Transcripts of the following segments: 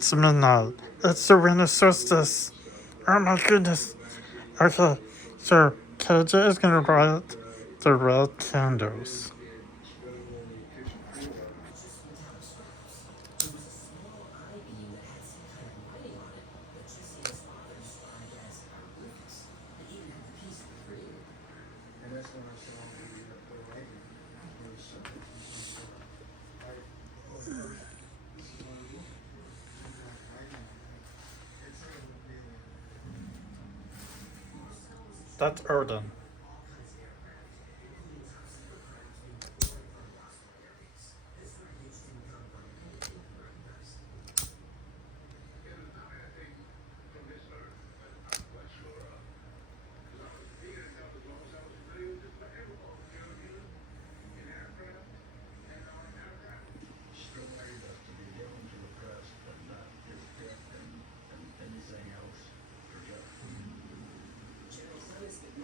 It's midnight. It's the winter solstice. Oh my goodness. Okay, so KJ is gonna light the red candles. That's Odin.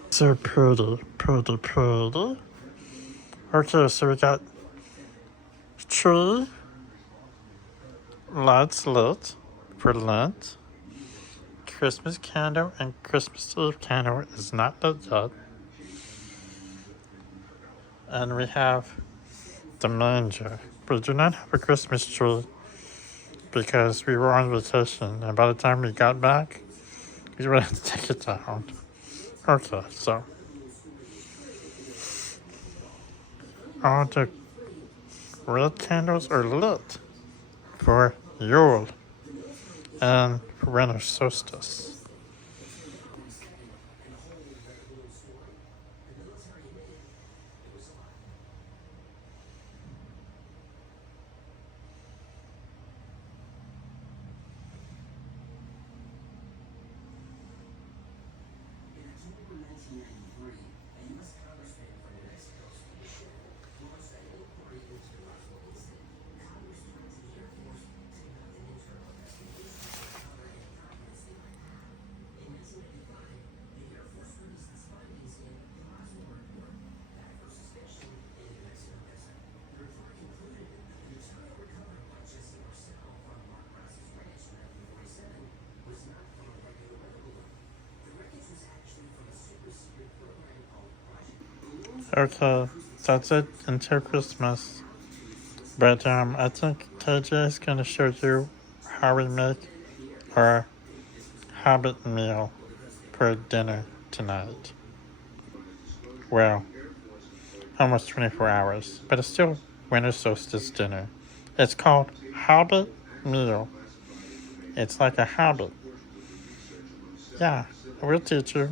So pretty, pretty, pretty. Okay, so we got tree lights lit for Lent. Christmas candle and Christmas Eve candle is not lit yet. And we have the manger. We do not have a Christmas tree because we were on vacation, and by the time we got back, we would have to take it down. Okay, so all the red candles are lit for Yule and for winter solstice. Okay, that's it until Christmas. But I think KJ is gonna show you how we make our Hobbit meal for dinner tonight. Well, almost 24 hours, but it's still winter solstice dinner. It's called Hobbit meal. It's like a hobbit. Yeah, we'll teach you.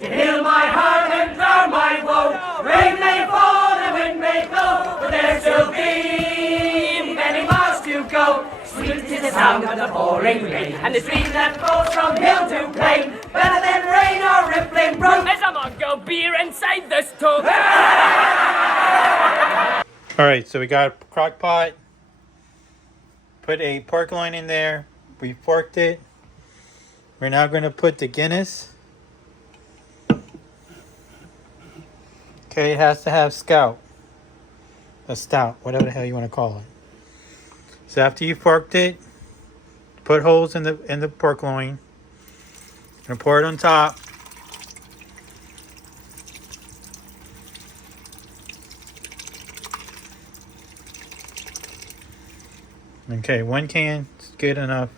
To heal my heart and drown my woe. Rain may fall and wind may blow, but there still be many miles to go. Sweet is the sound of the pouring rain, and the stream that flows from hill to plain. Better than rain or rippling brook. There's a mug of beer inside this tub. Alright, so we got a crock pot. Put a pork loin in there. We forked it. We're now going to put the Guinness. Okay, it has to have stout, whatever the hell you want to call it. So after you forked it, put holes in the pork loin and pour it on top. Okay, 1 can is good enough.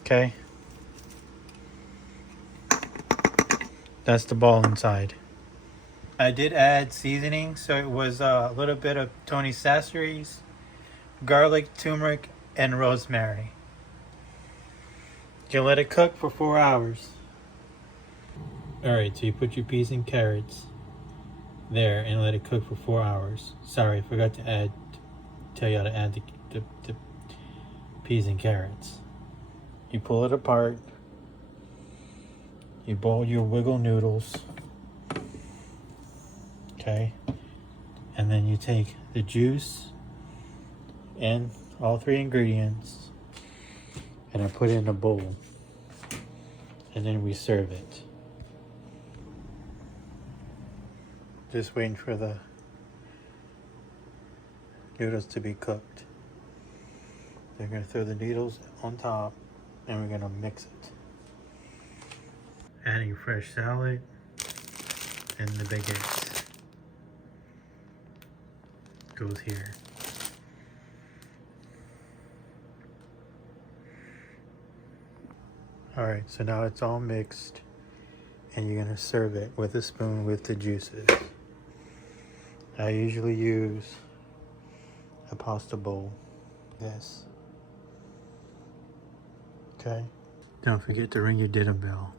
Okay, that's the ball inside. I did add seasoning, so it was a little bit of Tony Sassery's, garlic, turmeric, and rosemary. You let it cook for 4 hours. Alright, so you put your peas and carrots. there and let it cook for 4 hours. Sorry, I forgot to tell you how to add the peas and carrots. You pull it apart. You boil your wiggle noodles. Okay. And then you take the juice and all 3 ingredients and I put it in a bowl. And then we serve it. Just waiting for the noodles to be cooked. They're gonna throw the noodles on top and we're gonna mix it. Adding fresh salad and the baguette goes here. Alright, so now it's all mixed and you're gonna serve it with a spoon with the juices. I usually use a pasta bowl. This. Okay? Don't forget to ring your dinner bell.